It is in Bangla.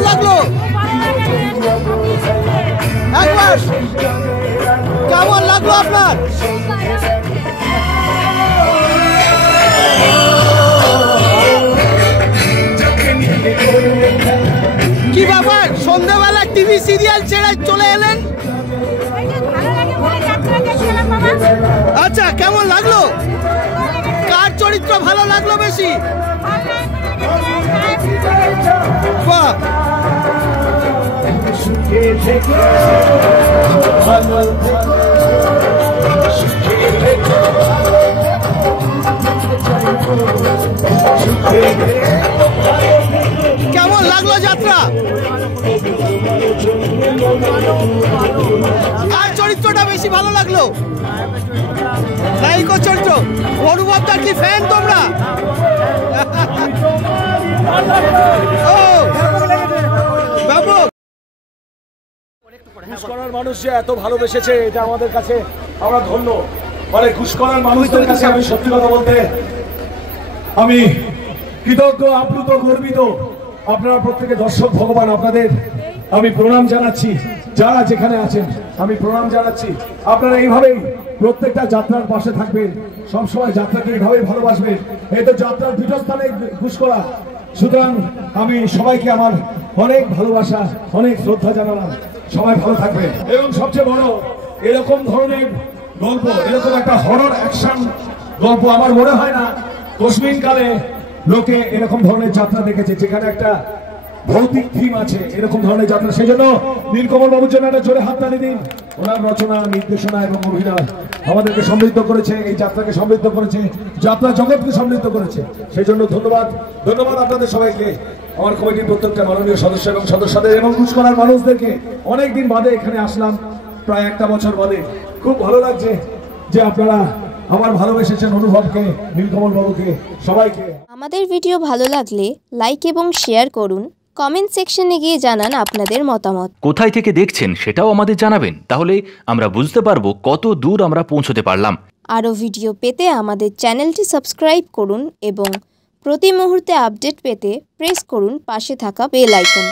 কেমন লাগলো? একবার কেমন লাগলো আপনার? কি ব্যাপার, সন্ধ্যাবেলা টিভি সিরিয়াল ছেড়ে চলে এলেন? আচ্ছা, কেমন লাগলো? কার চরিত্র ভালো লাগলো বেশি? বাহ, কেমন লাগলো যাত্রা? কার চরিত্রটা বেশি ভালো লাগলো? নায়িকার চরিত্র। অনুভব তার কি ফ্যান তোমরা? ও ব্যাপক। ঘুষকরার মানুষ যে এত ভালোবেসেছে এটা আমাদের কাছে আমরা ধন্য। মানে ঘুষকরার মানুষদের কাছে আমি সত্যি কথা বলতে আমি কৃতজ্ঞ, আপ্লুত, গর্বিত। আপনারা প্রত্যেকে দর্শক ভগবান, আপনাদের আমি প্রণাম জানাচ্ছি। যারা যেখানে আছেন আমি প্রণাম জানাচ্ছি। আপনারা এইভাবেই প্রত্যেকটা যাত্রার পাশে থাকবেন, সবসময় যাত্রাকে এইভাবেই ভালোবাসবেন। এই তো যাত্রার পীঠস্থানে ঘুষকরা, সুতরাং আমি সবাইকে আমার অনেক ভালোবাসা, অনেক শ্রদ্ধা জানালাম। সবাই ভালো থাকবেন। এবং সবচেয়ে বড়, এরকম ধরনের গল্প, এরকম একটা হরর অ্যাকশন গল্প আমার মনে হয় না তসমিন কালে লোকে এরকম ধরনের যাত্রা দেখেছে, যেখানে একটা ভৌতিক থিম আছে, এরকম ধরনের যাত্রা। সেই জন্য নীলকমল বাবুর জন্য একটা জোরে হাততালি দিন। ওনার রচনা, নির্দেশনা এবং অভিনয় আমাদেরকে সমৃদ্ধ করেছে, এই যাত্রাকে সমৃদ্ধ করেছে, যাত্রা জগৎকে সমৃদ্ধ করেছে। সেই জন্য ধন্যবাদ, ধন্যবাদ আপনাদের সবাইকে, আমার কমিটির প্রত্যেকটা মাননীয় সদস্য এবং সদস্যদের এবং ঘুষকরার মানুষদেরকে। অনেকদিন বাদে এখানে আসলাম, প্রায় একটা বছর বাদে। খুব ভালো লাগছে যে আপনারা আমার ভালোবেসেছেন অনুভবকে, নীলকমল বাবুকে, সবাইকে। আমাদের ভিডিও ভালো লাগলে লাইক এবং শেয়ার করুন। কমেন্ট সেকশনে গিয়ে জানান আপনাদের মতামত। কোথায় থেকে দেখছেন সেটাও আমাদের জানাবেন, তাহলে আমরা বুঝতে পারবো কত দূর আমরা পৌঁছতে পারলাম। আরও ভিডিও পেতে আমাদের চ্যানেলটি সাবস্ক্রাইব করুন এবং প্রতি মুহূর্তে আপডেট পেতে প্রেস করুন পাশে থাকা বেল আইকন।